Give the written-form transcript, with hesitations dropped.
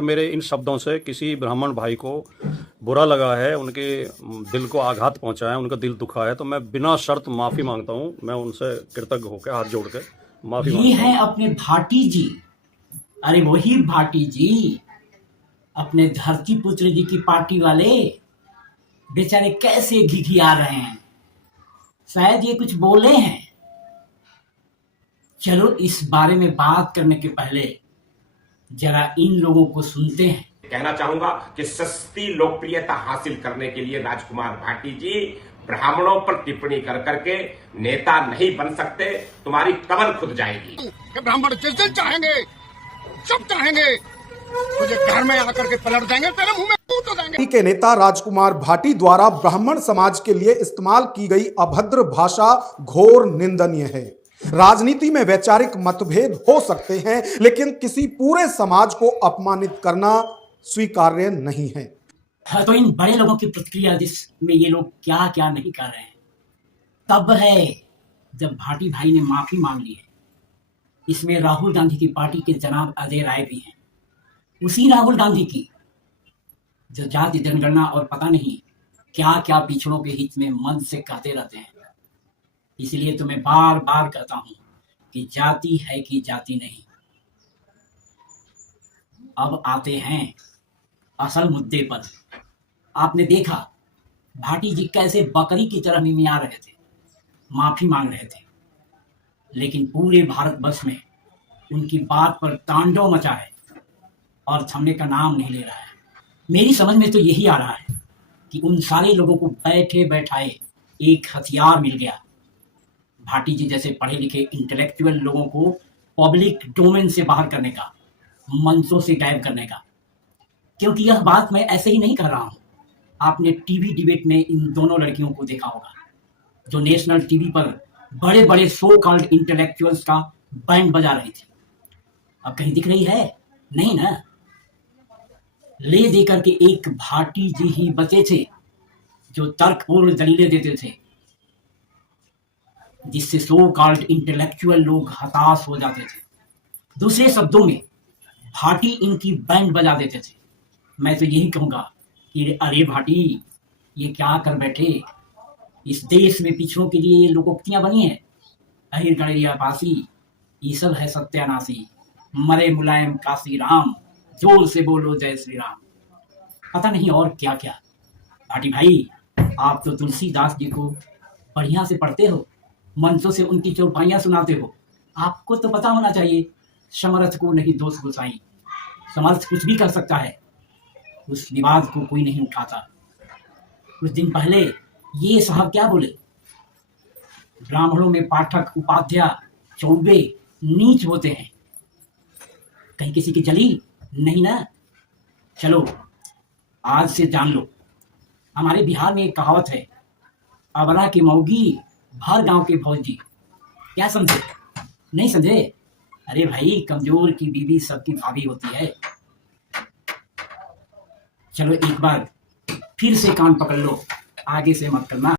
मेरे इन शब्दों से किसी ब्राह्मण भाई को बुरा लगा है, उनके दिल को आघात पहुंचा है, उनका दिल दुखा है, तो मैं बिना शर्त माफ़ी मांगता हूं। मैं उनसे कृतज्ञ होकर हाथ जोड़ के माफ़ी ये मांगता हूं। हैं अपने भाटी जी। अरे वही भाटी जी, अपने धरती पुत्र जी की पार्टी वाले। बेचारे कैसे घिघिया रहे हैं, शायद ये कुछ बोले हैं। चलो इस बारे में बात करने के पहले जरा इन लोगों को सुनते हैं। कहना चाहूंगा कि सस्ती लोकप्रियता हासिल करने के लिए राजकुमार भाटी जी ब्राह्मणों पर टिप्पणी कर करके नेता नहीं बन सकते। तुम्हारी कमर खुद जाएगी। ब्राह्मण जिस दिन चाहेंगे, सब चाहेंगे, तुझे घर में आकर के पलट देंगे, तेरे मुंह में कूट देंगे। के नेता राजकुमार भाटी द्वारा ब्राह्मण समाज के लिए इस्तेमाल की गई अभद्र भाषा घोर निंदनीय है। राजनीति में वैचारिक मतभेद हो सकते हैं, लेकिन किसी पूरे समाज को अपमानित करना स्वीकार्य नहीं है। तो इन बड़े लोगों की प्रतिक्रिया, जिसमें ये लोग क्या क्या नहीं कर रहे हैं, तब है जब भाटी भाई ने माफी मांग ली है। इसमें राहुल गांधी की पार्टी के जनाब अजय राय भी हैं। उसी राहुल गांधी की जो जाति जनगणना और पता नहीं क्या क्या पिछड़ों के हित में मन से कहते रहते हैं। इसलिए तो मैं बार बार कहता हूं कि जाति है कि जाति नहीं। अब आते हैं असल मुद्दे पर। आपने देखा भाटी जी कैसे बकरी की तरह मिमिया रहे थे, माफी मांग रहे थे, लेकिन पूरे भारतवर्ष में उनकी बात पर तांडव मचा है और थमने का नाम नहीं ले रहा है। मेरी समझ में तो यही आ रहा है कि उन सारे लोगों को बैठे बैठाए एक हथियार मिल गया। भाटी जी जैसे पढ़े लिखे इंटेलेक्चुअल लोगों को पब्लिक डोमेन से बाहर करने का, मंचों से गायब करने का। क्योंकि यह बात मैं ऐसे ही नहीं कर रहा हूं। आपने टीवी डिबेट में इन दोनों लड़कियों को देखा होगा, जो नेशनल टीवी पर बड़े बड़े सो कॉल्ड इंटेलेक्चुअल्स का बैंड बजा रही थी। अब कहीं दिख रही है? नहीं ना। ले देकर के एक भाटी जी ही बचे थे जो तर्कपूर्ण दलीलें देते थे, जिससे सो कॉल्ड इंटेलेक्चुअल लोग हताश हो जाते थे। दूसरे शब्दों में भाटी इनकी बैंड बजा देते थे। मैं तो यही कहूंगा कि अरे भाटी, ये क्या कर बैठे? इस देश में पिछड़ों के लिए ये लोकोक्तियां बनी है, अहिर गणरिया पासी, ये सब है सत्यानाशी, मरे मुलायम काशी राम, जोर से बोलो जय श्री राम। पता नहीं और क्या क्या। भाटी भाई, आप तो तुलसीदास जी को बढ़िया से पढ़ते हो, मंचों से उनकी चौपाइयां सुनाते हो। आपको तो पता होना चाहिए, समर्थ को नहीं दोष गोसाई। समर्थ कुछ भी कर सकता है, उस विवाद को कोई नहीं उठाता। कुछ दिन पहले ये साहब क्या बोले? ब्राह्मणों में पाठक, उपाध्याय, चौबे नीच होते हैं। कहीं किसी की जली नहीं ना? चलो आज से जान लो, हमारे बिहार में एक कहावत है, अबरा की मौगी भर गांव के भौजी। क्या समझे? नहीं समझे? अरे भाई, कमजोर की बीवी सबकी भाभी होती है। चलो एक बार फिर से कान पकड़ लो, आगे से मत करना।